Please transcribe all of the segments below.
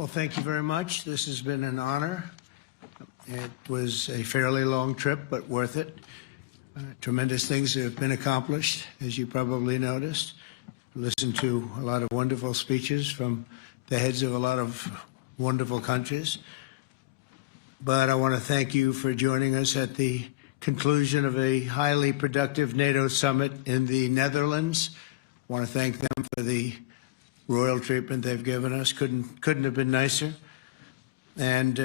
Well, thank you very much. This has been an honor. It was a fairly long trip, but worth it. Tremendous things have been accomplished, as you probably noticed. Listened to a lot of wonderful speeches from the heads of a lot of wonderful countries. But I want to thank you for joining us at the conclusion of a highly productive NATO summit in the Netherlands. I want to thank them for the royal treatment they've given us. Couldn't have been nicer. And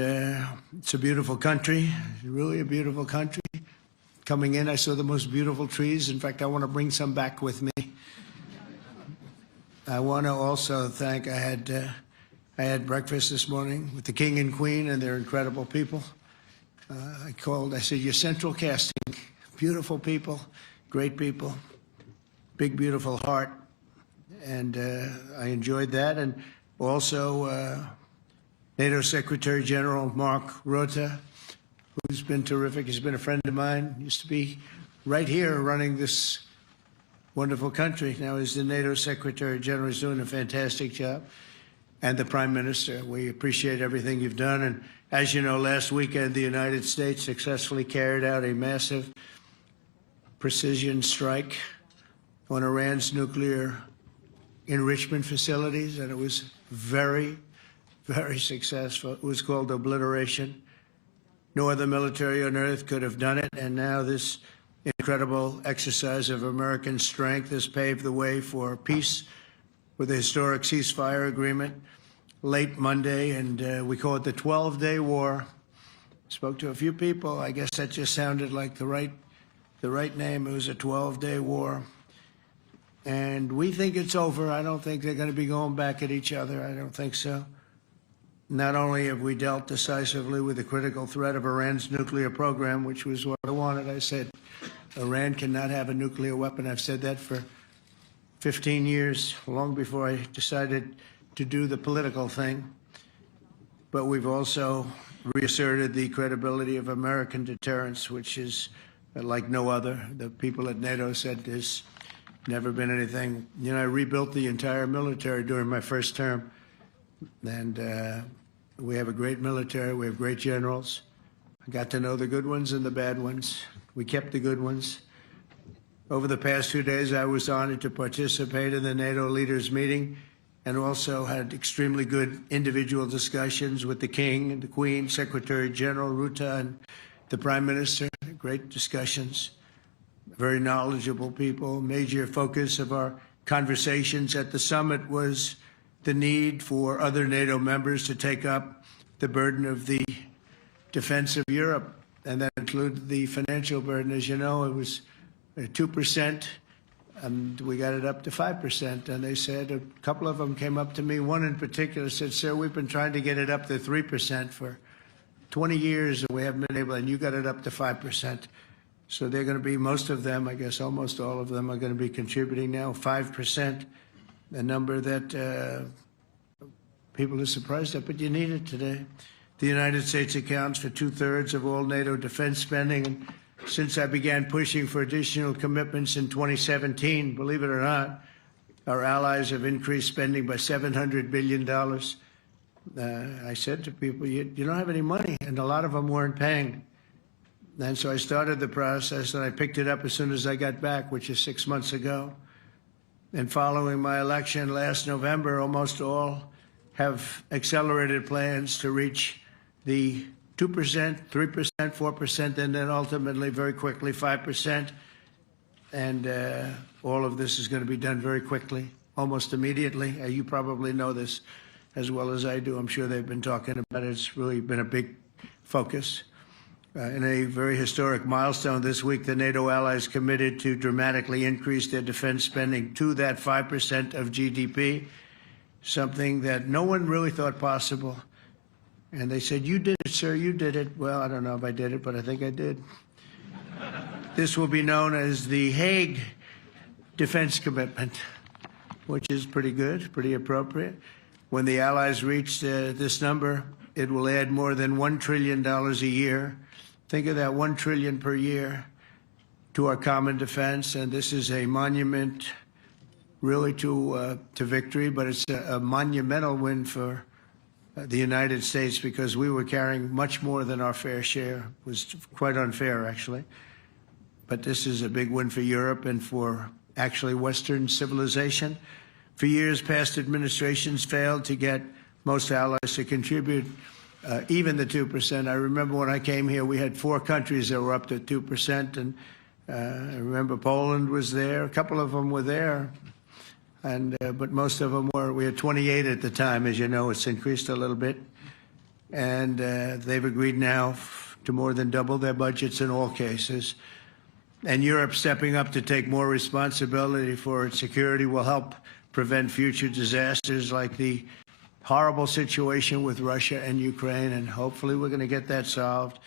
it's a beautiful country, really a beautiful country. Coming in, I saw the most beautiful trees. In fact, I want to bring some back with me. I want to also thank, I had breakfast this morning with the King and Queen, and they're incredible people. I said, you're central casting. Beautiful people, great people, big, beautiful heart. And I enjoyed that. And also NATO Secretary General Mark Rutte, who's been terrific. He's been a friend of mine. Used to be right here running this wonderful country. Now he's the NATO Secretary General. He's doing a fantastic job. And the Prime Minister, we appreciate everything you've done. And as you know, last weekend, the United States successfully carried out a massive precision strike on Iran's nuclear enrichment facilities, and it was very, very successful. It was called obliteration. No other military on earth could have done it, and now this incredible exercise of American strength has paved the way for peace with a historic ceasefire agreement late Monday, and we call it the 12-day war. Spoke to a few people. I guess that just sounded like the right name. It was a 12-day war. And we think it's over. I don't think they're going to be going back at each other. I don't think so. Not only have we dealt decisively with the critical threat of Iran's nuclear program, which was what I wanted. I said, Iran cannot have a nuclear weapon. I've said that for 15 years, long before I decided to do the political thing. But we've also reasserted the credibility of American deterrence, which is like no other. The people at NATO said there's never been anything. You know, I rebuilt the entire military during my first term. And we have a great military. We have great generals. I got to know the good ones and the bad ones. We kept the good ones. Over the past 2 days, I was honored to participate in the NATO leaders meeting and also had extremely good individual discussions with the King and the Queen, Secretary General Rutte, and the Prime Minister. Great discussions. Very knowledgeable people. Major focus of our conversations at the summit was the need for other NATO members to take up the burden of the defense of Europe, and that included the financial burden. As you know, it was 2%, and we got it up to 5%. And they said, a couple of them came up to me. One in particular said, sir, we've been trying to get it up to 3% for 20 years, and we haven't been able, and you got it up to 5%. So they're going to be, most of them, I guess almost all of them, are going to be contributing now 5%, a number that people are surprised at, but you need it today. The United States accounts for 2/3 of all NATO defense spending. And since I began pushing for additional commitments in 2017, believe it or not, our allies have increased spending by $700 billion. I said to people, you don't have any money, and a lot of them weren't paying. And so I started the process, and I picked it up as soon as I got back, which is 6 months ago. And following my election last November, almost all have accelerated plans to reach the 2%, 3%, 4%, and then ultimately, very quickly, 5%. And all of this is going to be done very quickly, almost immediately. You probably know this as well as I do. I'm sure they've been talking about it. It's really been a big focus. In a very historic milestone this week, the NATO allies committed to dramatically increase their defense spending to that 5% of GDP, something that no one really thought possible. And they said, you did it, sir, you did it. Well, I don't know if I did it, but I think I did. This will be known as the Hague Defense Commitment, which is pretty good, pretty appropriate. When the allies reach this number, it will add more than $1 trillion a year. Think of that, $1 trillion per year to our common defense. And this is a monument really to victory, but it's a monumental win for the United States, because we were carrying much more than our fair share. It was quite unfair, actually. But this is a big win for Europe and for actually Western civilization. For years, past administrations failed to get most allies to contribute even the 2%. I remember when I came here, we had 4 countries that were up to 2%, and I remember Poland was there. A couple of them were there, and but most of them were. We had 28 at the time. As you know, it's increased a little bit, and they've agreed now to more than double their budgets in all cases. And Europe stepping up to take more responsibility for its security will help prevent future disasters like the horrible situation with Russia and Ukraine, and hopefully we're going to get that solved.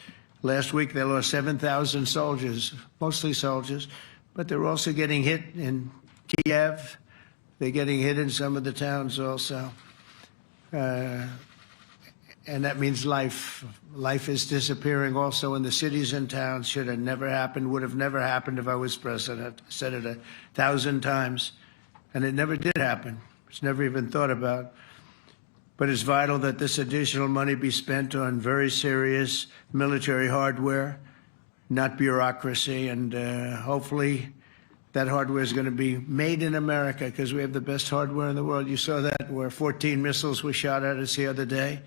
Last week they lost 7,000 soldiers, mostly soldiers, but they're also getting hit in Kiev. They're getting hit in some of the towns also. And that means life. Life is disappearing also in the cities and towns. Should have never happened, would have never happened if I was president. I said it 1,000 times, and it never did happen. It's never even thought about. But it's vital that this additional money be spent on very serious military hardware, not bureaucracy. And hopefully that hardware is going to be made in America, because we have the best hardware in the world. You saw that, where 14 missiles were shot at us the other day.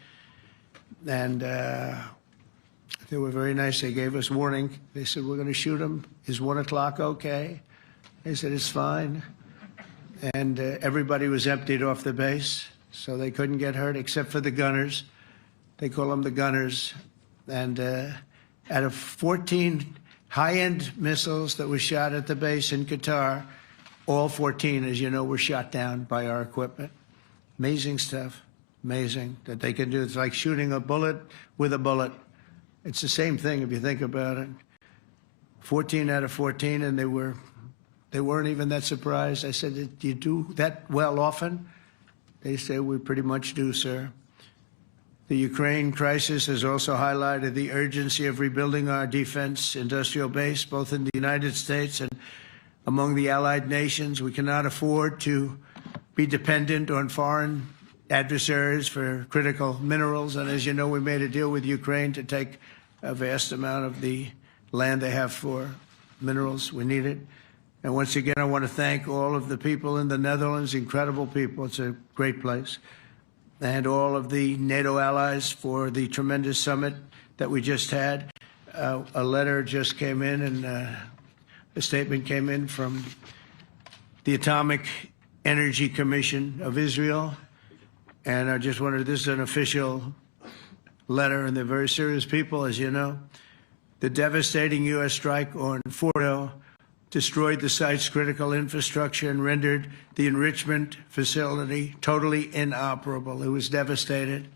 And they were very nice. They gave us warning. They said, we're going to shoot them. Is 1 o'clock okay? They said, it's fine. And everybody was emptied off the base, so they couldn't get hurt except for the gunners. They call them the gunners. And out of 14 high-end missiles that were shot at the base in Qatar, all 14, as you know, were shot down by our equipment. Amazing stuff. Amazing that they can do. It's like shooting a bullet with a bullet. It's the same thing if you think about it. 14 out of 14, and they weren't even that surprised. I said, do you do that well often? They say, we pretty much do, sir. The Ukraine crisis has also highlighted the urgency of rebuilding our defense industrial base, both in the United States and among the allied nations. We cannot afford to be dependent on foreign adversaries for critical minerals. And as you know, we made a deal with Ukraine to take a vast amount of the land they have for minerals. We need it. And once again, I want to thank all of the people in the Netherlands, incredible people. It's a great place. And all of the NATO allies for the tremendous summit that we just had. A letter just came in, and a statement came in from the Atomic Energy Commission of Israel. And I just wondered, this is an official letter, and they're very serious people, as you know. The devastating U.S. strike on Fordo destroyed the site's critical infrastructure and rendered the enrichment facility totally inoperable. It was devastated.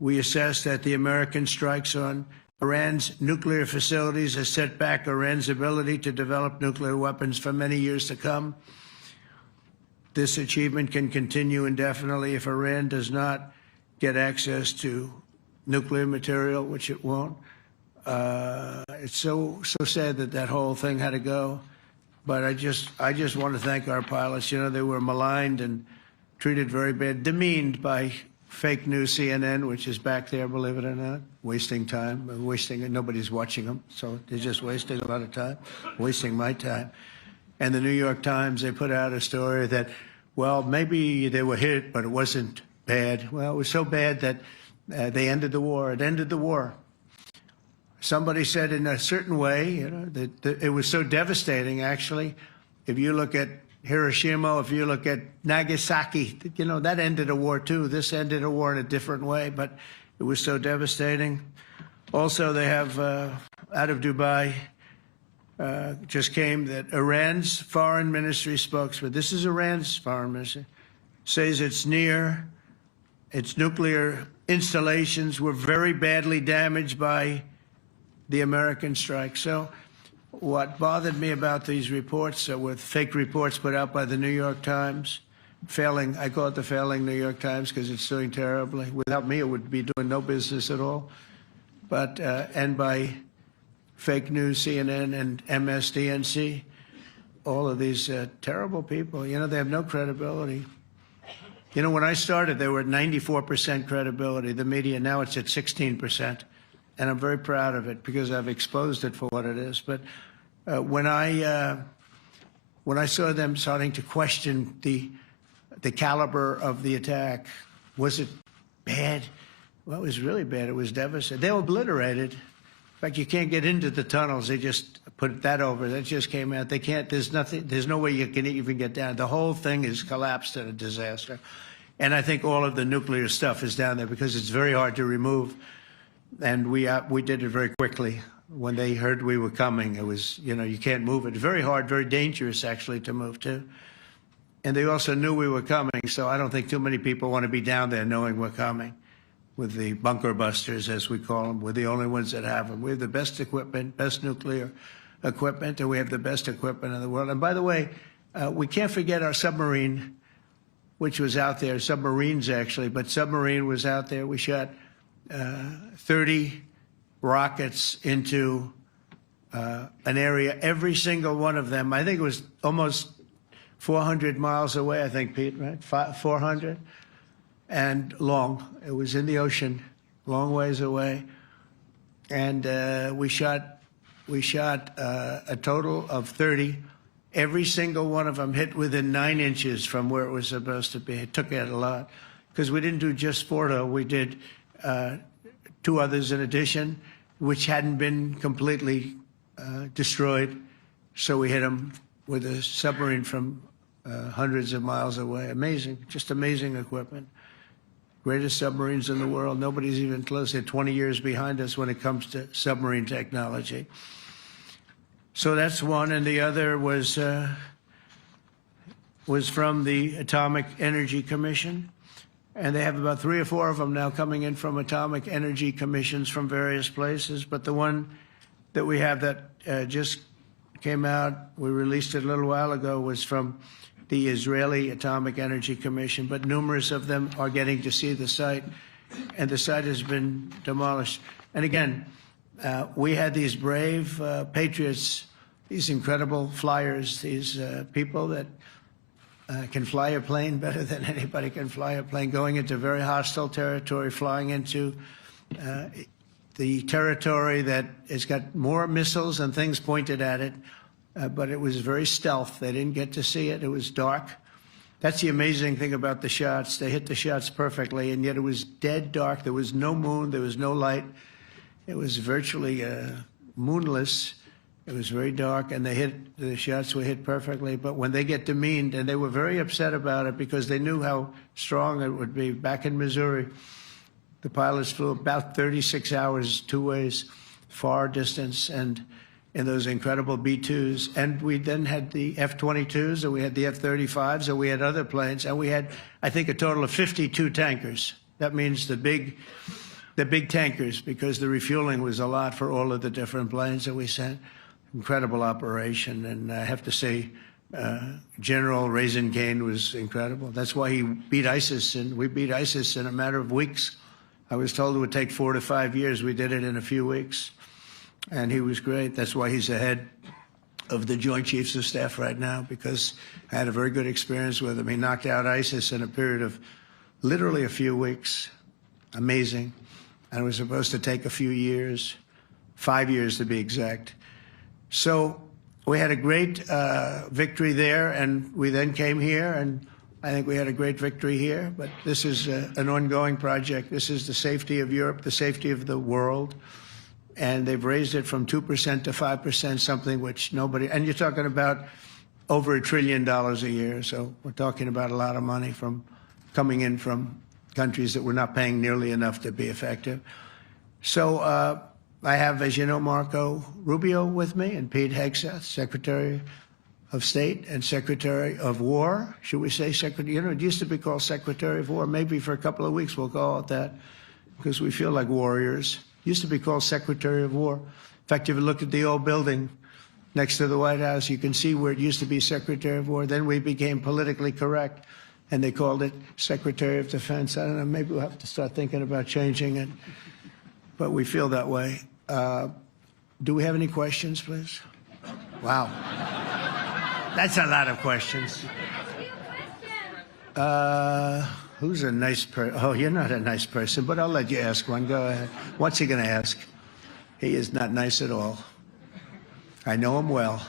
We assess that the American strikes on Iran's nuclear facilities has set back Iran's ability to develop nuclear weapons for many years to come. This achievement can continue indefinitely if Iran does not get access to nuclear material, which it won't. It's so sad that that whole thing had to go. But I just want to thank our pilots. You know, they were maligned and treated very bad, demeaned by fake news CNN, which is back there, believe it or not, wasting time, nobody's watching them, so they're just wasting a lot of time, wasting my time. And the New York Times, they put out a story that, well, maybe they were hit, but it wasn't bad. Well, it was so bad that they ended the war. It ended the war. Somebody said in a certain way, you know, that it was so devastating, actually. If you look at Hiroshima, if you look at Nagasaki, you know, that ended a war too. This ended a war in a different way, but it was so devastating. Also, they have, out of Dubai, just came that Iran's foreign ministry spokesman, this is Iran's foreign ministry, says its nuclear installations were very badly damaged by the American strike. So what bothered me about these reports with fake reports put out by the New York Times, failing, I call it the failing New York Times because it's doing terribly. Without me, it would be doing no business at all. But, and by fake news, CNN and MSDNC, all of these terrible people, you know, they have no credibility. You know, when I started, they were at 94% credibility, the media. Now it's at 16%. And I'm very proud of it because I've exposed it for what it is. But when I saw them starting to question the caliber of the attack, was it bad? Well, it was really bad. It was devastating. They were obliterated. In fact, you can't get into the tunnels. They just put that over. That just came out. They can't. There's nothing. There's no way you can even get down. The whole thing is collapsed in a disaster. And I think all of the nuclear stuff is down there because it's very hard to remove. And we did it very quickly. When they heard we were coming, it was, you know, you can't move it. Very hard, very dangerous, actually, to move to. And they also knew we were coming, so I don't think too many people want to be down there knowing we're coming. With the bunker busters, as we call them, we're the only ones that have them. We have the best equipment, best nuclear equipment, and we have the best equipment in the world. And by the way, we can't forget our submarine, which was out there, submarines actually, but submarine was out there. We shot 30 rockets into an area, every single one of them. I think it was almost 400 miles away, I think, Pete, right? 400? And long. It was in the ocean, long ways away. And we shot a total of 30. Every single one of them hit within 9 inches from where it was supposed to be. It took out a lot because we didn't do just Fordo. We did 2 others in addition, which hadn't been completely destroyed. So we hit them with a submarine from hundreds of miles away. Amazing, just amazing equipment. Greatest submarines in the world. Nobody's even close. They're 20 years behind us when it comes to submarine technology. So that's one, and the other was from the Atomic Energy Commission, and they have about 3 or 4 of them now coming in from atomic energy commissions from various places. But the one that we have that just came out, we released it a little while ago, was from the Israeli Atomic Energy Commission, but numerous of them are getting to see the site, and the site has been demolished. And again, we had these brave patriots, these incredible flyers, these people that can fly a plane better than anybody can fly a plane, going into very hostile territory, flying into the territory that has got more missiles and things pointed at it. But it was very stealth. They didn't get to see it. It was dark. That's the amazing thing about the shots. They hit the shots perfectly, and yet it was dead dark. There was no moon. There was no light. It was virtually moonless. It was very dark, and the shots were hit perfectly. But when they get demeaned, and they were very upset about it because they knew how strong it would be. Back in Missouri, the pilots flew about 36 hours, 2 ways, far distance, and in those incredible B-2s. And we then had the F-22s, and we had the F-35s, and we had other planes, and we had, I think, a total of 52 tankers. That means the big tankers, because the refueling was a lot for all of the different planes that we sent. Incredible operation, and I have to say, General Raisin Kane was incredible. That's why he beat ISIS, and we beat ISIS in a matter of weeks. I was told it would take 4 to 5 years. We did it in a few weeks. And he was great. That's why he's the head of the Joint Chiefs of Staff right now, because I had a very good experience with him. He knocked out ISIS in a period of literally a few weeks. Amazing. And it was supposed to take a few years, 5 years to be exact. So we had a great victory there, and we then came here, and I think we had a great victory here. But this is an ongoing project. This is the safety of Europe, the safety of the world. And they've raised it from 2% to 5%, something which nobody, and you're talking about over $1 trillion a year. So we're talking about a lot of money coming in from countries that we're not paying nearly enough to be effective. So I have, as you know, Marco Rubio with me, and Pete Hegseth, Secretary of State and Secretary of War. Should we say Secretary? You know, it used to be called Secretary of War. Maybe for a couple of weeks we'll call it that, because we feel like warriors. Used to be called Secretary of War. In fact, if you look at the old building next to the White House, you can see where it used to be Secretary of War. Then we became politically correct, and they called it Secretary of Defense. I don't know, maybe we'll have to start thinking about changing it, but we feel that way. Do we have any questions, please? Wow. That's a lot of questions. Who's a nice person? Oh, you're not a nice person, but I'll let you ask one. Go ahead. What's he going to ask? He is not nice at all. I know him well.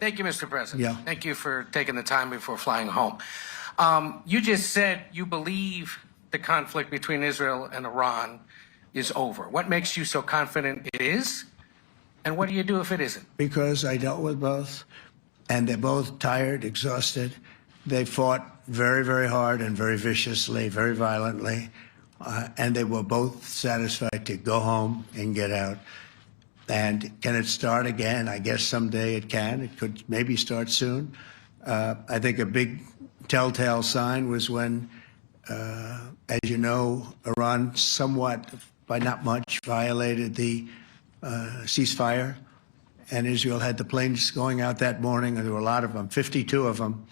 Thank you, Mr. President. Yeah. Thank you for taking the time before flying home. You just said you believe the conflict between Israel and Iran is over. What makes you so confident it is? And what do you do if it isn't? Because I dealt with both, and they're both tired, exhausted. They fought very, very hard and very viciously, very violently, and they were both satisfied to go home and get out. And can it start again? I guess someday it can. It could maybe start soon. I think a big telltale sign was when, as you know, Iran somewhat, by not much, violated the ceasefire, and Israel had the planes going out that morning, and there were a lot of them, 52 of them.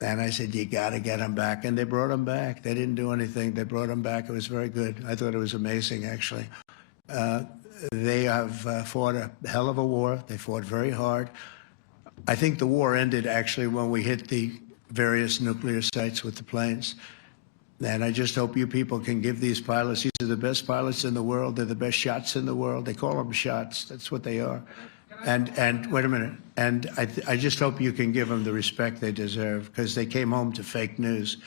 And I said, you got to get them back. And they brought them back. They didn't do anything. They brought them back. It was very good. I thought it was amazing, actually. They have fought a hell of a war. They fought very hard. I think the war ended, actually, when we hit the various nuclear sites with the planes. And I just hope you people can give these pilots, these are the best pilots in the world. They're the best shots in the world. They call them shots. That's what they are. And wait a minute. And I just hope you can give them the respect they deserve, because they came home to fake news.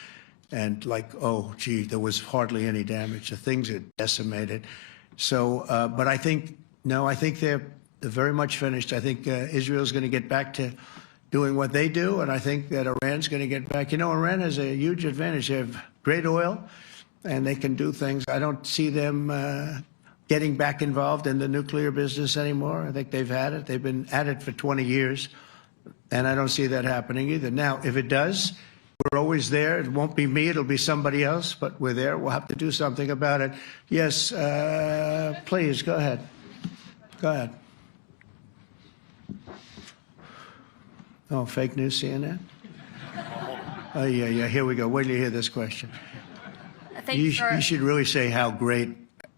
And like, oh, gee, there was hardly any damage. The things are decimated. So, but I think, no, I think they're very much finished. I think Israel's going to get back to doing what they do, and I think that Iran's going to get back. You know, Iran has a huge advantage. They have great oil, and they can do things. I don't see them getting back involved in the nuclear business anymore. I think they've had it. They've been at it for 20 years, and I don't see that happening either. Now, if it does, we're always there. It won't be me. It'll be somebody else, but we're there. We'll have to do something about it. Yes, please, go ahead. Go ahead. Oh, fake news, CNN? Oh, yeah, here we go. Wait till you hear this question. You should really say how great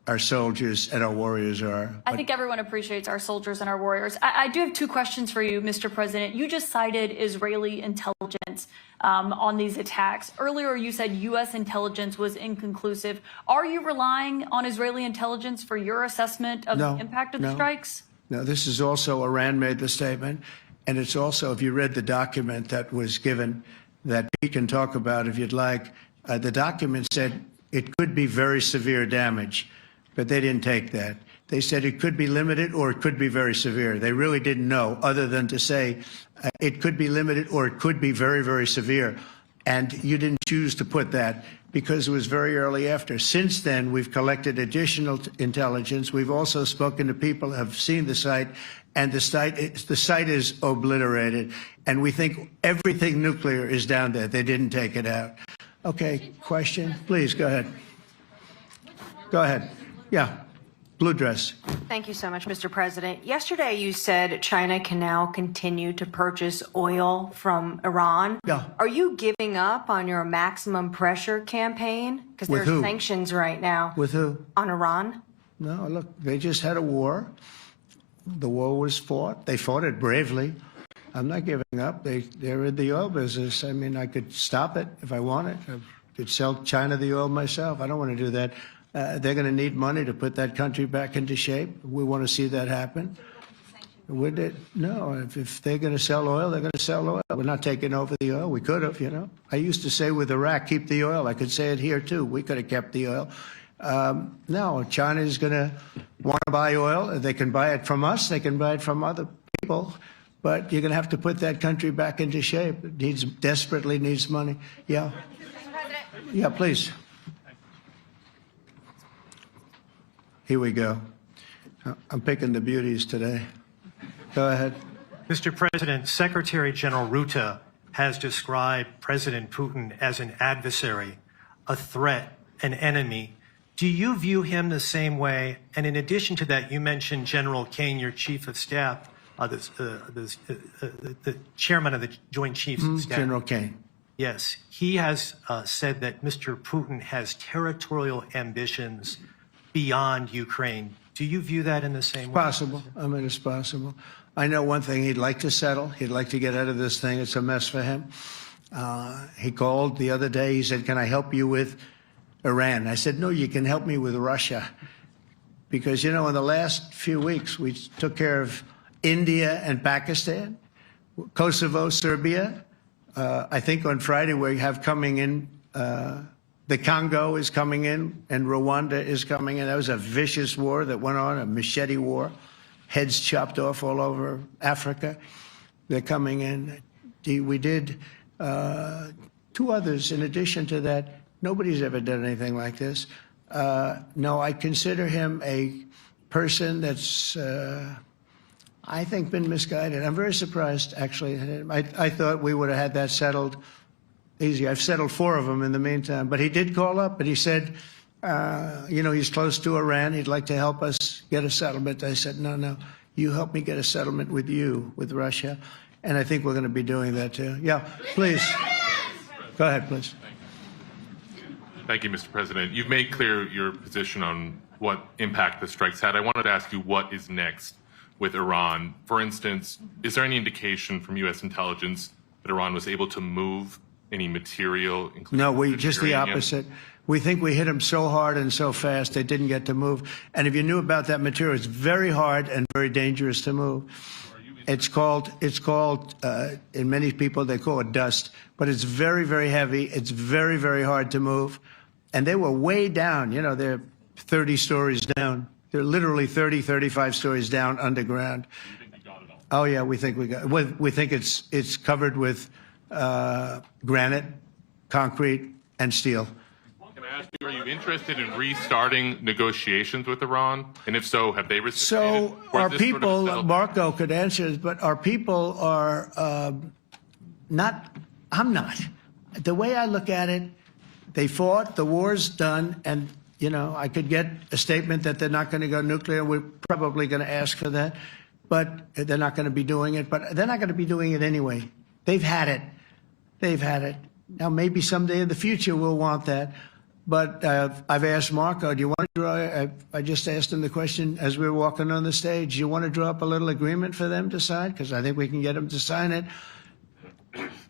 our soldiers and our warriors are. I think everyone appreciates our soldiers and our warriors. I do have two questions for you, Mr. President. You just cited Israeli intelligence on these attacks. Earlier, you said U.S. intelligence was inconclusive. Are you relying on Israeli intelligence for your assessment of the impact of the strikes? No, this is also, Iran made the statement. And it's also, if you read the document that was given, that Pete can talk about if you'd like, the document said it could be very severe damage, but they didn't take that. They said it could be limited or it could be very severe. They really didn't know, other than to say it could be limited or it could be very, very severe. And you didn't choose to put that because it was very early after. Since then, we've collected additional intelligence. We've also spoken to people who have seen the site, and the site is obliterated. And we think everything nuclear is down there. They didn't take it out. Okay, question? Please, go ahead. Go ahead. Yeah, blue dress. Thank you so much, Mr. President. Yesterday, you said China can now continue to purchase oil from Iran. Yeah. Are you giving up on your maximum pressure campaign? Because there are sanctions right now. With who? On Iran. No, look, they just had a war. The war was fought. They fought it bravely. I'm not giving up. They're in the oil business. I mean, I could stop it if I wanted. I could sell China the oil myself. I don't want to do that. They're going to need money to put that country back into shape. We want to see that happen. Would it? No, if they're going to sell oil, they're going to sell oil. We're not taking over the oil. We could have, you know. I used to say with Iraq, keep the oil. I could say it here, too. We could have kept the oil. No, China is going to want to buy oil. They can buy it from us. They can buy it from other people. But you're going to have to put that country back into shape. It desperately needs money. Yeah. Yeah, please. Here we go. I'm picking the beauties today. Go ahead. Mr. President, Secretary General Rutte has described President Putin as an adversary, a threat, an enemy. Do you view him the same way? And in addition to that, you mentioned General Kane, your chief of staff, the chairman of the Joint Chiefs of Staff. General Kane. Yes. He has said that Mr. Putin has territorial ambitions beyond Ukraine. Do you view that in the same way? Possible. I mean, it's possible. I know one thing. He'd like to settle. He'd like to get out of this thing. It's a mess for him. He called the other day. He said, "Can I help you with Iran?" I said, "No, you can help me with Russia." Because, in the last few weeks, we took care of India and Pakistan, Kosovo, Serbia. I think on Friday we have coming in, the Congo is coming in, and Rwanda is coming in. That was a vicious war that went on, a machete war, heads chopped off all over Africa. They're coming in. We did 2 others in addition to that. Nobody's ever done anything like this. No, I consider him a person that's, I think, been misguided. I'm very surprised, actually. I thought we would have had that settled easy. I've settled 4 of them in the meantime. But he did call up, and he said, he's close to Iran. He'd like to help us get a settlement. I said, no, you help me get a settlement with Russia. And I think we're going to be doing that, too. Yeah, please. Go ahead, please. Thank you, Mr. President. You've made clear your position on what impact the strikes had. I wanted to ask you what is next with Iran. For instance, is there any indication from U.S. intelligence that Iran was able to move any material? No, just the opposite. We think we hit them so hard and so fast they didn't get to move. And if you knew about that material, it's very hard and very dangerous to move. It's called, in many people, they call it dust, but it's very, very heavy. It's very, very hard to move. And they were way down. They're 30 stories down. They're literally 30, 35 stories down underground. You think you got it all? Oh, yeah, we think we got it. We think it's covered with granite, concrete, and steel. Can I ask you, are you interested in restarting negotiations with Iran? And if so, have they reciprocated? So Or is our this sort of people, settled? Marco could answer this, but our people are not, I'm not. The way I look at it, they fought, the war's done, and, I could get a statement that they're not going to go nuclear. We're probably going to ask for that, but they're not going to be doing it. But they're not going to be doing it anyway. They've had it. They've had it. Now, maybe someday in the future we'll want that. But I've asked Marco, do you want to draw, I just asked him the question as we were walking on the stage, do you want to draw up a little agreement for them to sign? Because I think we can get them to sign it.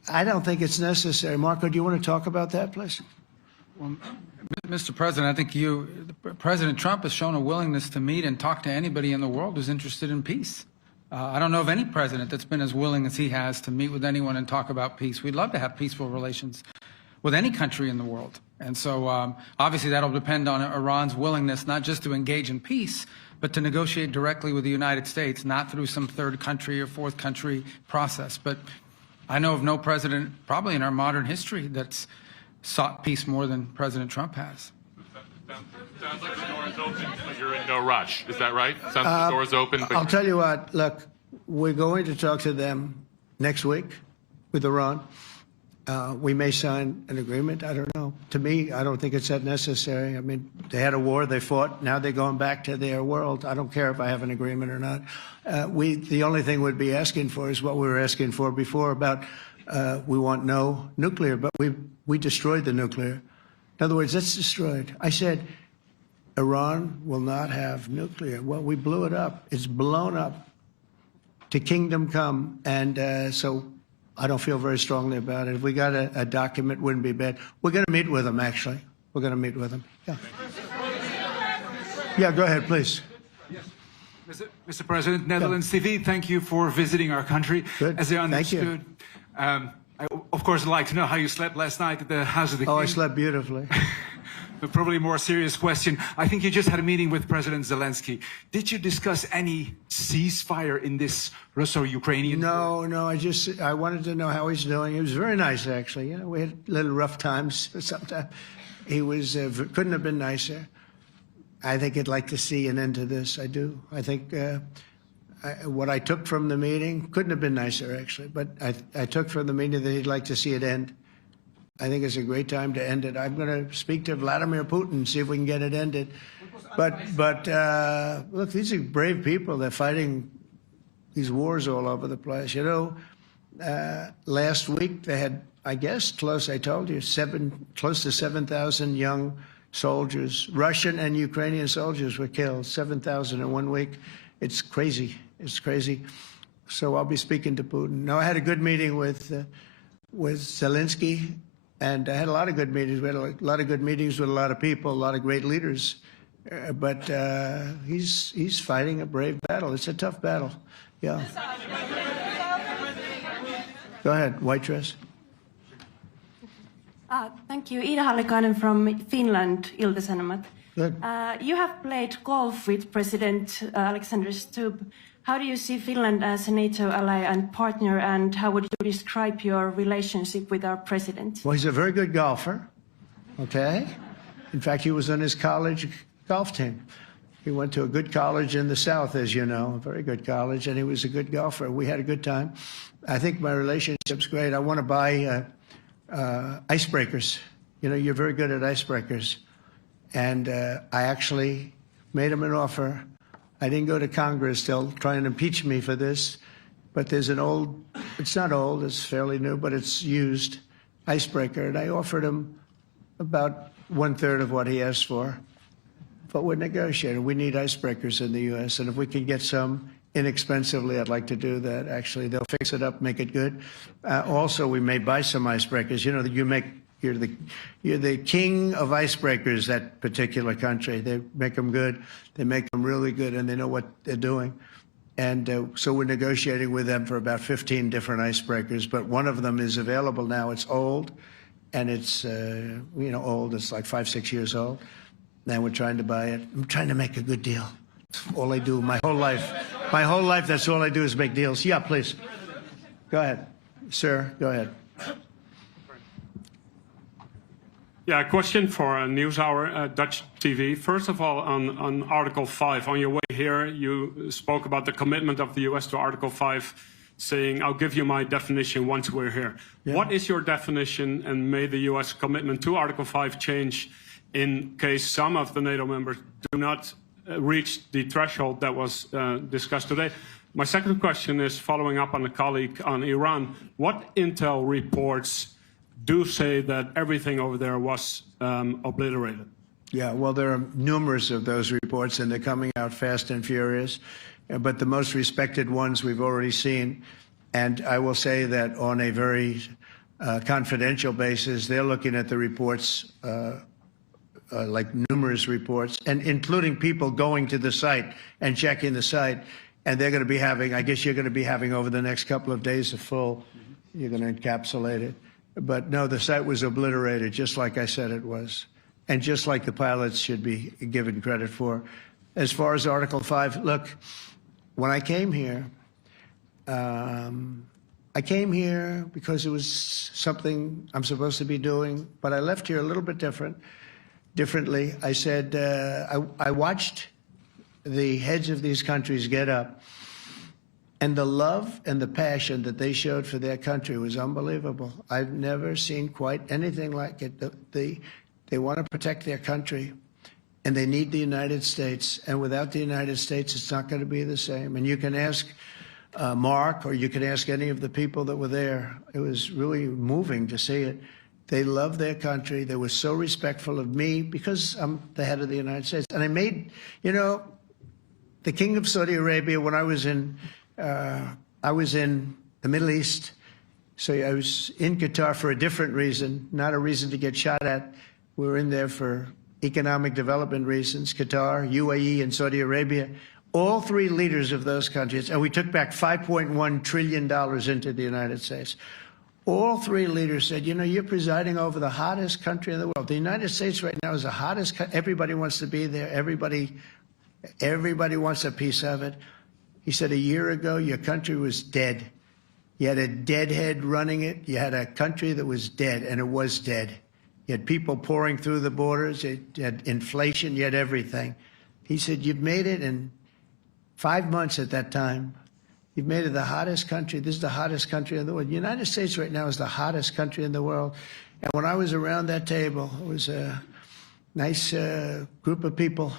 I don't think it's necessary. Marco, do you want to talk about that, please? Well, Mr. President, I think President Trump has shown a willingness to meet and talk to anybody in the world who's interested in peace. I don't know of any president that's been as willing as he has to meet with anyone and talk about peace. We'd love to have peaceful relations with any country in the world. And so obviously that'll depend on Iran's willingness not just to engage in peace, but to negotiate directly with the United States, not through some third country or fourth country process. But I know of no president, probably in our modern history, that's sought peace more than President Trump has. Sounds like the door is open, but you're in no rush. Is that right? Sounds like the door is open. But I'll tell you what, look, we're going to talk to them next week with Iran. We may sign an agreement. I don't know. To me, I don't think it's that necessary. I mean, they had a war, they fought. Now they're going back to their world. I don't care if I have an agreement or not. The only thing we'd be asking for is what we were asking for before about we want no nuclear, but we destroyed the nuclear. In other words, it's destroyed. I said, Iran will not have nuclear. Well, we blew it up. It's blown up to kingdom come. And so I don't feel very strongly about it. If we got a document, it wouldn't be bad. We're going to meet with them, actually. We're going to meet with them. Yeah. Yeah, go ahead, please. Yes. Mr. President, Netherlands TV, thank you for visiting our country. Good. As I Thank you. understood, I, of course, would like to know how you slept last night at the House of the King. Oh, I slept beautifully. But probably a more serious question. I think you just had a meeting with President Zelensky. Did you discuss any ceasefire in this Russo-Ukrainian? No, I wanted to know how he's doing. He was very nice, actually. You know, we had little rough times sometimes. He was couldn't have been nicer. I think he'd like to see an end to this. I do. I think what I took from the meeting couldn't have been nicer, actually. But I took from the meeting that he'd like to see it end. I think it's a great time to end it. I'm going to speak to Vladimir Putin, see if we can get it ended. But look, these are brave people. They're fighting these wars all over the place. You know, last week they had, I guess, close to 7,000 young soldiers, Russian and Ukrainian soldiers were killed, 7,000 in 1 week. It's crazy. It's crazy. So I'll be speaking to Putin. No, I had a good meeting with with Zelensky, and I had a lot of good meetings. We had a lot of good meetings with a lot of people, a lot of great leaders. But he's fighting a brave battle. It's a tough battle. Yeah. Go ahead, white dress. Thank you. Ida Hallikainen from Finland, Ilta-Sanomat. Good. You have played golf with President Alexander Stubb. How do you see Finland as a NATO ally and partner, and how would you describe your relationship with our president? Well, he's a very good golfer, okay? In fact, he was on his college golf team. He went to a good college in the South, as you know, a very good college, and he was a good golfer. We had a good time. I think my relationship's great. I want to buy icebreakers. You know, you're very good at icebreakers. And I actually made him an offer. I didn't go to Congress. They'll try and impeach me for this. But there's an old, it's not old, it's fairly new, but it's used icebreaker. And I offered him about 1/3 of what he asked for. But we're negotiating. We need icebreakers in the U.S. And if we can get some inexpensively, I'd like to do that. Actually, they'll fix it up, make it good. Also, we may buy some icebreakers. You know, you're the king of icebreakers, that particular country. They make them good. They make them really good, and they know what they're doing. And so we're negotiating with them for about 15 different icebreakers. But one of them is available now. It's old, and it's, old. It's like 5-6 years old. And we're trying to buy it. I'm trying to make a good deal. That's all I do my whole life. My whole life, that's all I do is make deals. Yeah, please. Go ahead. Sir, go ahead. Yeah, a question for NewsHour, Dutch TV. First of all, on Article 5, on your way here, you spoke about the commitment of the U.S. to Article 5, saying, I'll give you my definition once we're here. Yeah. What is your definition, and may the U.S. commitment to Article 5 change in case some of the NATO members do not reach the threshold that was discussed today? My second question is following up on a colleague on Iran. What intel reports do say that everything over there was obliterated? Yeah, well, there are numerous of those reports, and they're coming out fast and furious. But the most respected ones we've already seen. And I will say that on a very confidential basis, they're looking at the reports, like numerous reports, and including people going to the site and checking the site. And they're going to be having, I guess you're going to be having over the next couple of days a full, you're going to encapsulate it. But no, the site was obliterated, just like I said it was, and just like the pilots should be given credit for. As far as Article 5, look, when I came here because it was something I'm supposed to be doing, but I left here a little bit differently. I said, I watched the heads of these countries get up, and the love and the passion that they showed for their country was unbelievable. I've never seen quite anything like it. They want to protect their country, and they need the United States. And without the United States, it's not going to be the same. And you can ask Mark, or you can ask any of the people that were there. It was really moving to see it. They love their country. They were so respectful of me because I'm the head of the United States. And I made, the King of Saudi Arabia, when I was in the Middle East, so I was in Qatar for a different reason, not a reason to get shot at. We were in there for economic development reasons, Qatar, UAE, and Saudi Arabia. All three leaders of those countries, and we took back $5.1 trillion into the United States. All three leaders said, you're presiding over the hottest country in the world. The United States right now is the hottest country. Everybody wants to be there. Everybody wants a piece of it. He said, a year ago, your country was dead. You had a deadhead running it. You had a country that was dead, and it was dead. You had people pouring through the borders. You had inflation. You had everything. He said, you've made it in 5 months at that time. You've made it the hottest country. This is the hottest country in the world. The United States right now is the hottest country in the world. And when I was around that table, it was a nice group of people,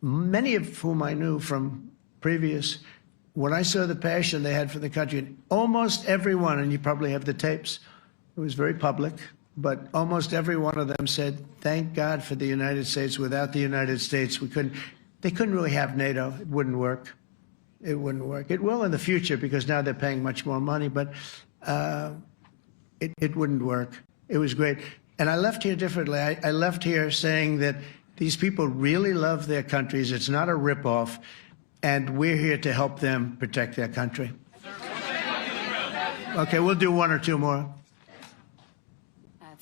many of whom I knew from previous. When I saw the passion they had for the country, almost everyone, and you probably have the tapes, it was very public, but almost every one of them said, thank God for the United States. Without the United States, they couldn't really have NATO. It wouldn't work. It wouldn't work. It will in the future because now they're paying much more money. But It wouldn't work. It was great. And I left here differently. I left here saying that these people really love their countries. It's not a ripoff. And we're here to help them protect their country. Okay, we'll do one or two more.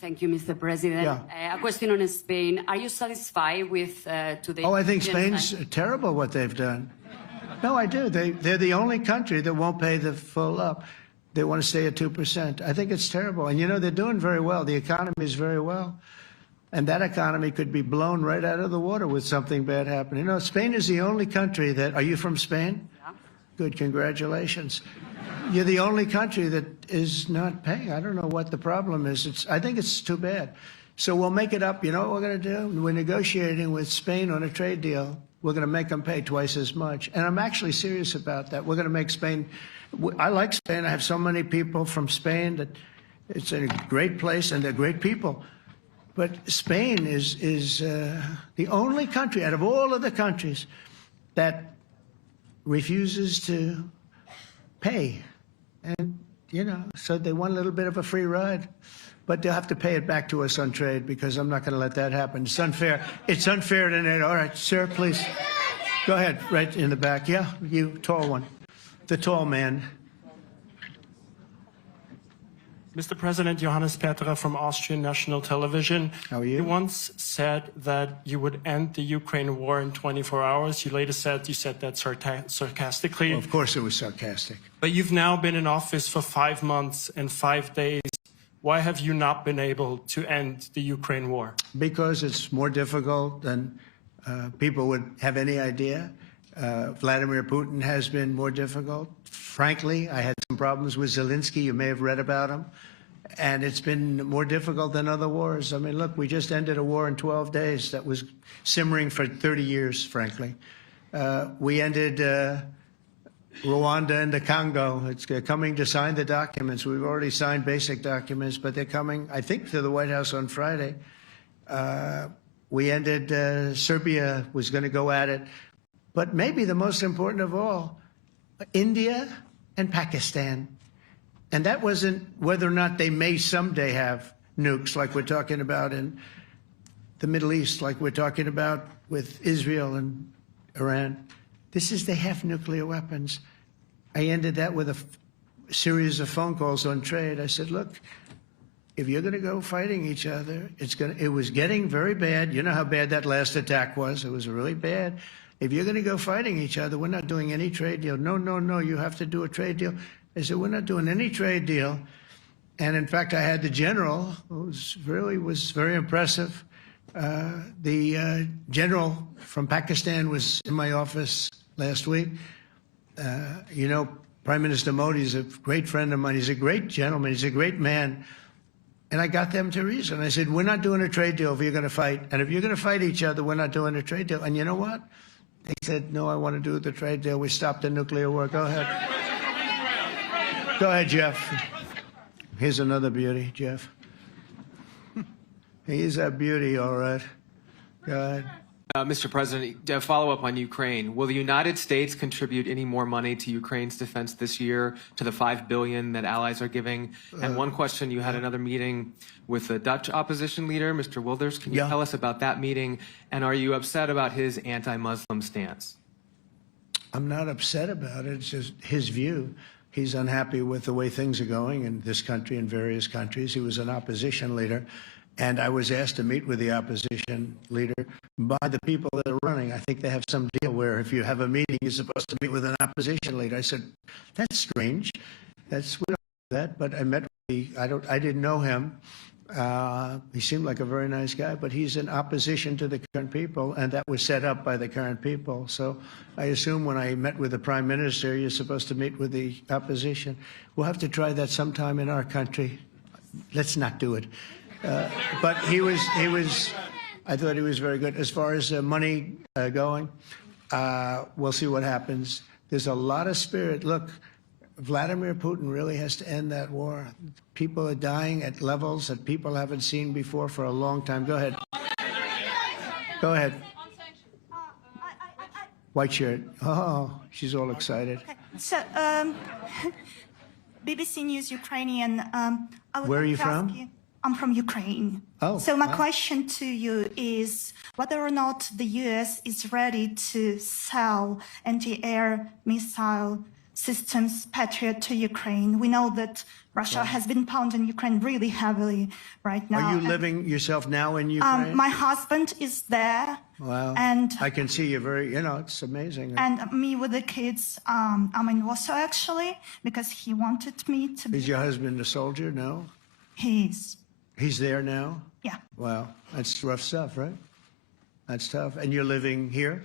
Thank you, Mr. President. Yeah. A question on Spain. Are you satisfied with today's... Oh, I think Spain's terrible what they've done. No, I do. They're the only country that won't pay the full up. They want to stay at 2%. I think it's terrible. And, you know, they're doing very well. The economy is very well. And that economy could be blown right out of the water with something bad happening. You know, Spain is the only country that... Are you from Spain? Yeah. Good, congratulations. You're the only country that is not paying. I don't know what the problem is. I think it's too bad. So we'll make it up. You know what we're going to do? We're negotiating with Spain on a trade deal. We're going to make them pay twice as much. And I'm actually serious about that. We're going to make Spain... I like Spain. I have so many people from Spain that it's a great place and they're great people. But Spain is the only country out of all of the countries that refuses to pay. And, you know, so they want a little bit of a free ride. But they'll have to pay it back to us on trade because I'm not going to let that happen. It's unfair. It's unfair to NATO. All right, sir, please. Go ahead, right in the back. Yeah, you, tall one. The tall man. Mr. President, Johannes Petra from Austrian National Television. How are you? You once said that you would end the Ukraine war in 24 hours. You later said you said that sarcastically. Well, of course it was sarcastic. But you've now been in office for 5 months and 5 days. Why have you not been able to end the Ukraine war? Because it's more difficult than people would have any idea. Vladimir Putin has been more difficult. Frankly, I had some problems with Zelensky. You may have read about him. And it's been more difficult than other wars. I mean, look, we just ended a war in 12 days that was simmering for 30 years, frankly. We ended Rwanda and the Congo. It's coming to sign the documents. We've already signed basic documents, but they're coming, I think, to the White House on Friday. We ended Serbia was going to go at it. But maybe the most important of all, India and Pakistan. And that wasn't whether or not they may someday have nukes like we're talking about in the Middle East, like we're talking about with Israel and Iran. This is they have nuclear weapons. I ended that with a series of phone calls on trade. I said, look, if you're going to go fighting each other, it was getting very bad. You know how bad that last attack was. It was really bad. If you're going to go fighting each other, we're not doing any trade deal. No, no, no, you have to do a trade deal. I said, we're not doing any trade deal. And in fact, I had the general, who was very impressive. The general from Pakistan was in my office last week. You know, Prime Minister Modi is a great friend of mine. He's a great gentleman. He's a great man. And I got them to reason. I said, we're not doing a trade deal if you're going to fight. And if you're going to fight each other, we're not doing a trade deal. And you know what? They said, no, I want to do the trade deal. We stopped the nuclear war. Go ahead. Go ahead, Jeff. Here's another beauty, Jeff. He's a beauty, all right. Go ahead. Mr. President, to follow up on Ukraine, will the United States contribute any more money to Ukraine's defense this year to the $5 billion that allies are giving? And one question, you had another meeting with the Dutch opposition leader, Mr. Wilders. Can you tell us about that meeting? And are you upset about his anti-Muslim stance? I'm not upset about it. It's just his view. He's unhappy with the way things are going in this country and various countries. He was an opposition leader. And I was asked to meet with the opposition leader by the people that are running. I think they have some deal where if you have a meeting, you're supposed to meet with an opposition leader. I said, that's strange. We don't do that. But I met with I didn't know him. He seemed like a very nice guy, but he's in opposition to the current people, and that was set up by the current people. So I assume when I met with the Prime Minister, you're supposed to meet with the opposition. We'll have to try that sometime in our country. Let's not do it. But I thought he was very good. As far as money going, we'll see what happens. There's a lot of spirit. Look, Vladimir Putin really has to end that war. People are dying at levels that people haven't seen before for a long time. Go ahead. Go ahead. White shirt. Oh, she's all excited. So, BBC News Ukrainian. I would Where are like you to ask from? you- I'm from Ukraine. Oh, So my wow. question to you is whether or not the US is ready to sell anti-air missile systems Patriot to Ukraine. We know that Russia has been pounding Ukraine really heavily right now. Are you And, living yourself now in Ukraine? my husband is there. Wow. And I can see you very, it's amazing. and me with the kids. I'm in Warsaw actually because he wanted me to be. Is your husband a soldier? No? He's He's there now? yeah Wow. That's rough stuff, right? That's tough. And you're living here?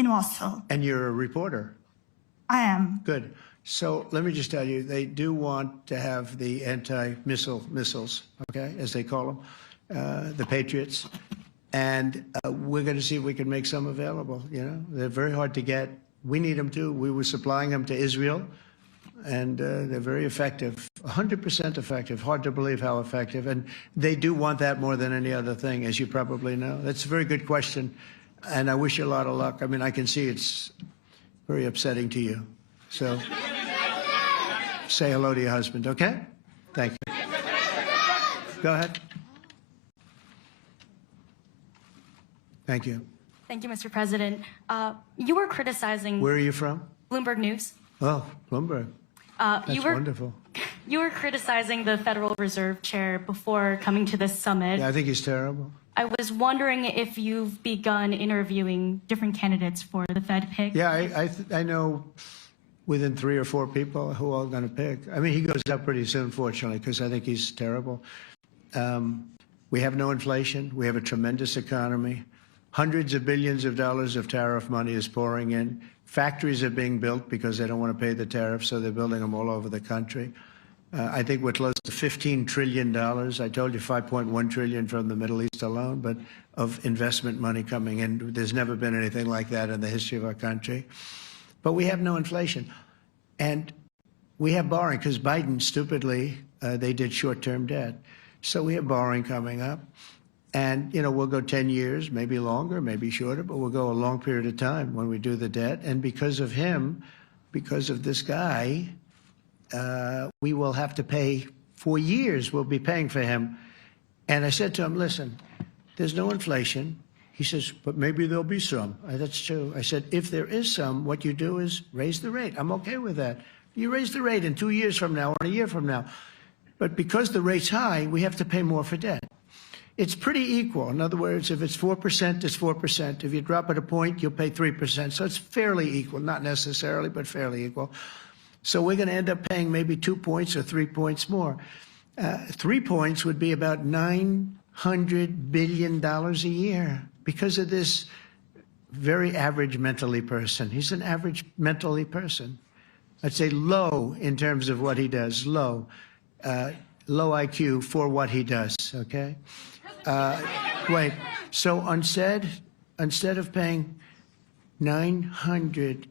in Warsaw. And you're a reporter? I am. Good. So let me just tell you, they do want to have the missiles, okay, as they call them, the Patriots. And we're going to see if we can make some available, They're very hard to get. We need them too. We were supplying them to Israel, and they're very effective, 100% effective. Hard to believe how effective. And they do want that more than any other thing, as you probably know. That's a very good question, and I wish you a lot of luck. I mean, I can see it's very upsetting to you. So say hello to your husband, okay? Thank you. Go ahead. Thank you. Thank you, Mr. President. You were criticizing Where are you from? Bloomberg News. Oh, Bloomberg. That's wonderful. You were criticizing the Federal Reserve Chair before coming to this summit. Yeah, I think he's terrible. I was wondering if you've begun interviewing different candidates for the Fed pick. Yeah, I know within 3 or 4 people who are going to pick. I mean, he goes up pretty soon, fortunately, because I think he's terrible. We have no inflation. We have a tremendous economy. Hundreds of billions of dollars of tariff money is pouring in. Factories are being built because they don't want to pay the tariffs, so they're building them all over the country. I think we're close to $15 trillion. I told you $5.1 trillion from the Middle East alone, but of investment money coming in. There's never been anything like that in the history of our country. But we have no inflation. And we have borrowing because Biden, stupidly, they did short-term debt. So we have borrowing coming up. And, we'll go 10 years, maybe longer, maybe shorter, but we'll go a long period of time when we do the debt. And because of him, because of this guy, we will have to pay for years. We'll be paying for him. And I said to him, listen, there's no inflation. He says, but maybe there'll be some. That's true. I said, if there is some, what you do is raise the rate. I'm okay with that. You raise the rate in 2 years from now or a year from now. But because the rate's high, we have to pay more for debt. It's pretty equal. In other words, if it's 4%, it's 4%. If you drop it a point, you'll pay 3%. So it's fairly equal, not necessarily, but fairly equal. So we're going to end up paying maybe 2 points or 3 points more. 3 points would be about $900 billion a year because of this very average mentally person. He's an average mentally person. I'd say low in terms of what he does, low. Low IQ for what he does, okay? Wait, so instead of paying $900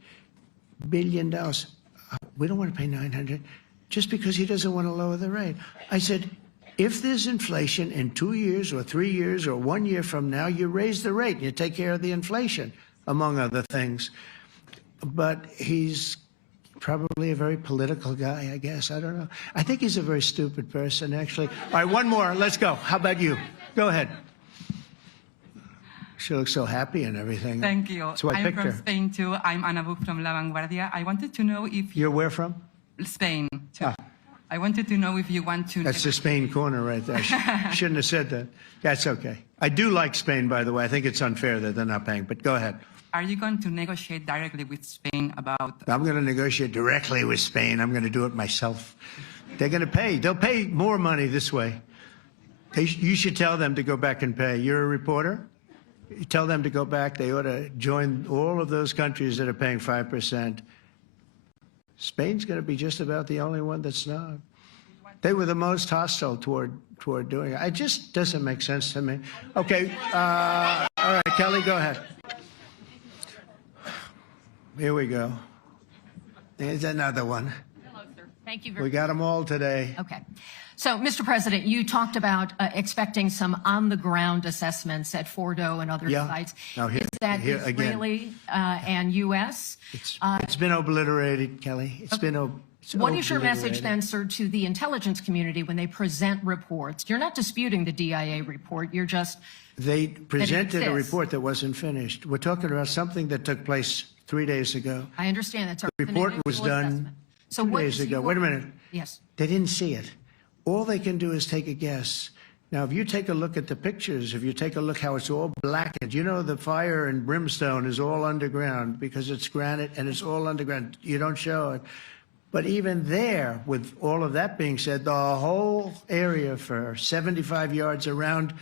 billion, we don't want to pay 900 just because he doesn't want to lower the rate. I said, if there's inflation in 2 years or 3 years or 1 year from now, you raise the rate and you take care of the inflation, among other things. But he's probably a very political guy, I guess. I don't know. I think he's a very stupid person, actually. All right, one more. Let's go. How about you? Go ahead. She looks so happy and everything. Thank you. That's why I I'm picked from her. Spain too. I'm Ana Buch from La Vanguardia. I wanted to know if You're where from? Spain too. I wanted to know if you want to. That's the Spain corner right there. Shouldn't have said that. That's okay. I do like Spain, by the way. I think it's unfair that they're not paying, but go ahead. Are you going to negotiate directly with Spain about? I'm going to negotiate directly with Spain. I'm going to do it myself. They're going to pay. They'll pay more money this way. You should tell them to go back and pay. You're a reporter? You tell them to go back. They ought to join all of those countries that are paying 5%. Spain's going to be just about the only one that's not. They were the most hostile toward doing it. It just doesn't make sense to me. Okay. All right, Kelly, go ahead. Here we go. There's another one. Hello, sir. Thank you We got them all today. Okay. So, Mr. President, you talked about expecting some on-the-ground assessments at Fordo and other sites. Now here, Is that here Israeli and U.S.? It's been obliterated, Kelly. What is your message then, sir, to the intelligence community when they present reports? You're not disputing the DIA report. You're just... They presented a report that wasn't finished. We're talking about something that took place 3 days ago. I understand that, sir. The report was done so 2 days ago. Wait a minute. Yes. They didn't see it. All they can do is take a guess. Now, if you take a look at the pictures, if you take a look how it's all blackened, you know the fire and brimstone is all underground because it's granite and it's all underground. You don't show it. But even there, with all of that being said, the whole area for 75 yards around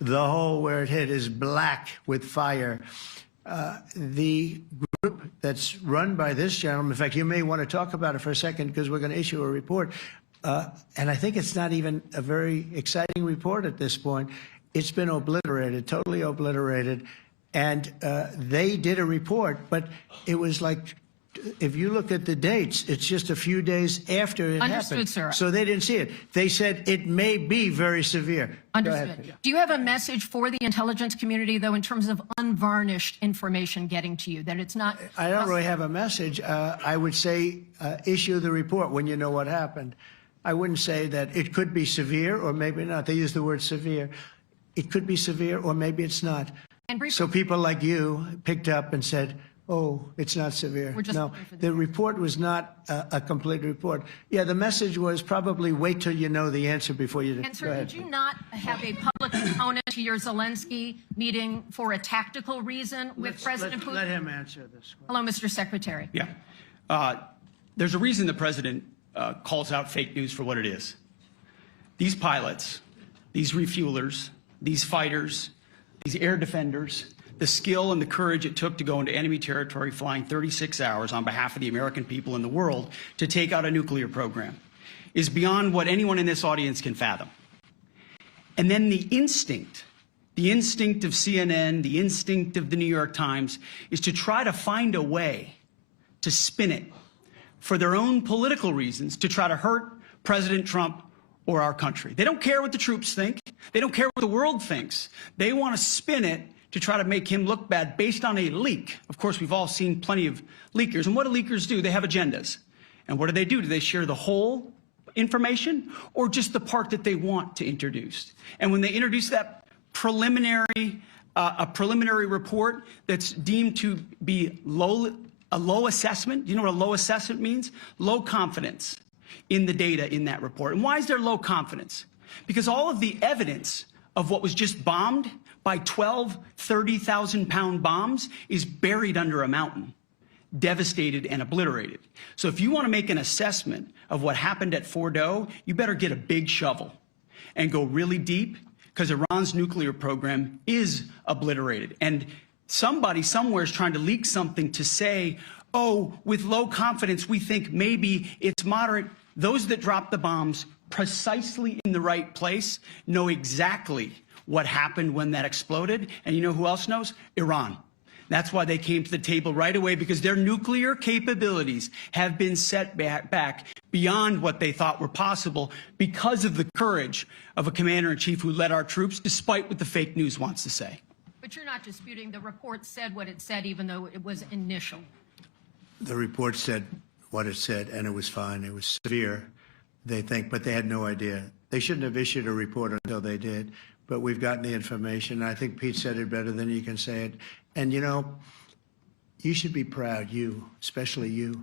the hole where it hit is black with fire. The group that's run by this gentleman, in fact, you may want to talk about it for a second because we're going to issue a report. And I think it's not even a very exciting report at this point. It's been obliterated, totally obliterated. And they did a report, but it was like, if you look at the dates, it's just a few days after it happened. Sir. So they didn't see it. They said it may be very severe. Understood. Do you have a message for the intelligence community, though, in terms of unvarnished information getting to you, that it's not... I don't really have a message. I would say issue the report when you know what happened. I wouldn't say that it could be severe or maybe not. They use the word severe. It could be severe or maybe it's not. So people like you picked up and said, oh, it's not severe. No, the report was not a complete report. Yeah, the message was probably wait till you know the answer before you... And sir, did you not have a public component to your Zelensky meeting for a tactical reason with President Putin? Let him answer this one. Hello, Mr. Secretary. Yeah. There's a reason the president calls out fake news for what it is. These pilots, these refuelers, these fighters, these air defenders, the skill and the courage it took to go into enemy territory flying 36 hours on behalf of the American people and the world to take out a nuclear program is beyond what anyone in this audience can fathom. And then the instinct of CNN, the instinct of the New York Times is to try to find a way to spin it for their own political reasons to try to hurt President Trump or our country. They don't care what the troops think. They don't care what the world thinks. They want to spin it to try to make him look bad based on a leak. Of course, we've all seen plenty of leakers. And what do leakers do? They have agendas. And what do? Do they share the whole information or just the part that they want to introduce? And when they introduce that preliminary report that's deemed to be a low assessment, you know what a low assessment means? Low confidence in the data in that report. And why is there low confidence? Because all of the evidence of what was just bombed by 12 30,000-pound bombs is buried under a mountain, devastated and obliterated. So if you want to make an assessment of what happened at Fordo, you better get a big shovel and go really deep, because Iran's nuclear program is obliterated. And somebody somewhere is trying to leak something to say, oh, with low confidence, we think maybe it's moderate. Those that dropped the bombs precisely in the right place know exactly what happened when that exploded. And you know who else knows? Iran. That's why they came to the table right away, because their nuclear capabilities have been set back beyond what they thought were possible because of the courage of a commander-in-chief who led our troops, despite what the fake news wants to say. But you're not disputing the report said what it said, even though it was initial. The report said what it said, and it was fine. It was severe, they think, but they had no idea. They shouldn't have issued a report until they did. But we've gotten the information. I think Pete said it better than you can say it. And, you know, you should be proud, you, especially you,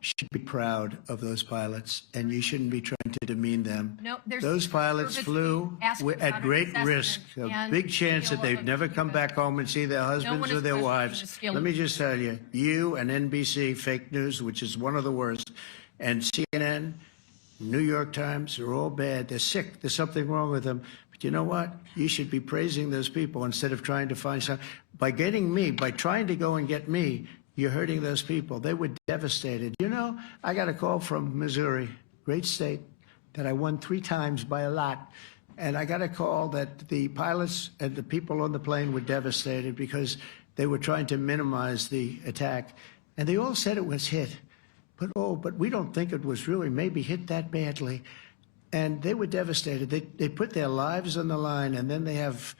should be proud of those pilots, and you shouldn't be trying to demean them. No, those pilots flew at great risk, a big chance that they'd never come back home and see their husbands or their wives. Let me just tell you, you and NBC, fake news, which is one of the worst, and CNN, New York Times, are all bad. They're sick. There's something wrong with them. But you know what? You should be praising those people instead of trying to find some. By getting me, by trying to go and get me, you're hurting those people. They were devastated. You know, I got a call from Missouri, great state, that I won 3 times by a lot. And I got a call that the pilots and the people on the plane were devastated because they were trying to minimize the attack. And they all said it was hit. But we don't think it was really maybe hit that badly. And they were devastated. They put their lives on the line, and then they have,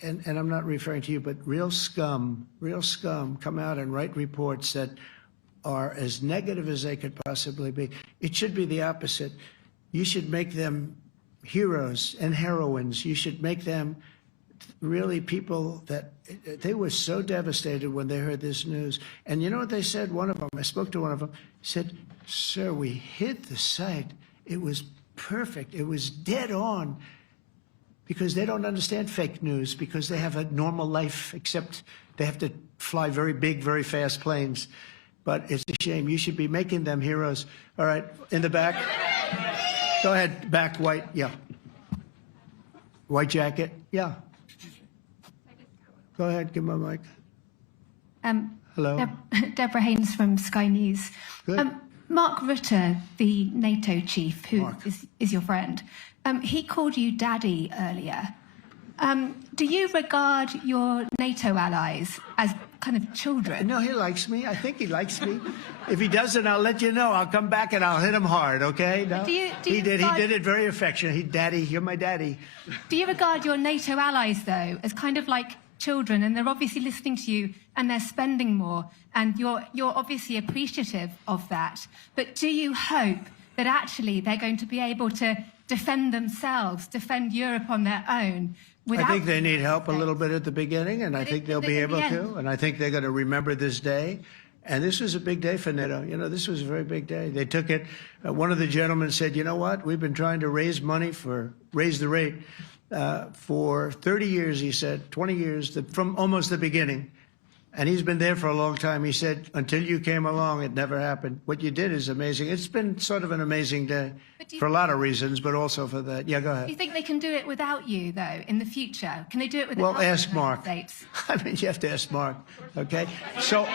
and I'm not referring to you, but real scum come out and write reports that are as negative as they could possibly be. It should be the opposite. You should make them heroes and heroines. You should make them really people that they were so devastated when they heard this news. And you know what they said? One of them, I spoke to one of them, said, "Sir, we hit the site. It was perfect. It was dead on." Because they don't understand fake news, because they have a normal life, except they have to fly very big, very fast planes. But it's a shame. You should be making them heroes. All right, in the back. Go ahead, back, white, yeah. White jacket, yeah. Go ahead, give him a mic. Hello. Deborah Haynes from Sky News. Good. Mark Rutte, the NATO chief, who is your friend, he called you daddy earlier. Do you regard your NATO allies as kind of children? No, he likes me. I think he likes me. If he doesn't, I'll let you know. I'll come back and I'll hit him hard, okay? No? He did it very affectionately. Daddy, you're my daddy. Do you regard your NATO allies, though, as kind of like children, and they're obviously listening to you and they're spending more, and you're obviously appreciative of that, but do you hope that actually they're going to be able to defend themselves, defend Europe on their own? I think they need help a little bit at the beginning, and I think they'll be able to, and I think they're going to remember this day. And this was a big day for NATO. You know, this was a very big day. They took it. One of the gentlemen said, "You know what? We've been trying to raise money raise the rate for 30 years," he said, 20 years, from almost the beginning. And he's been there for a long time. He said, "Until you came along, it never happened. What you did is amazing." It's been sort of an amazing day for a lot of reasons, but also for that. Yeah, go ahead. Do you think they can do it without you, though, in the future? Can they do it without Well, ask Mark. States? I mean, you have to ask Mark, okay? So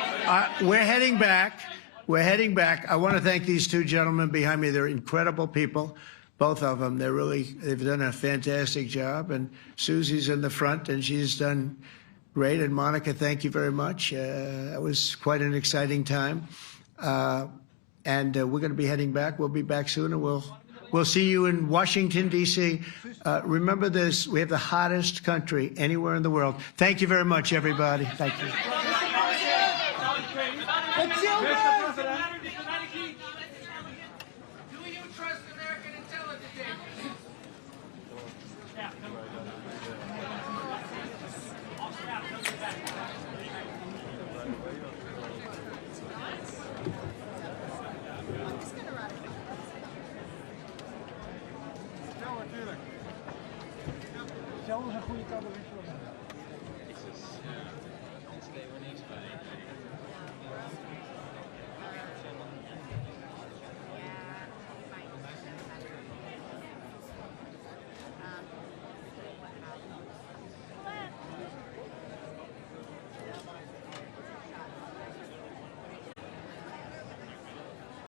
we're heading back. We're heading back. I want to thank these two gentlemen behind me. They're incredible people, both of them. They've done a fantastic job. And Susie's in the front, and she's done great. And Monica, thank you very much. It was quite an exciting time. And we're going to be heading back. We'll be back soon, and we'll see you in Washington, D.C. Remember this, we have the hottest country anywhere in the world. Thank you very much, everybody. Thank you.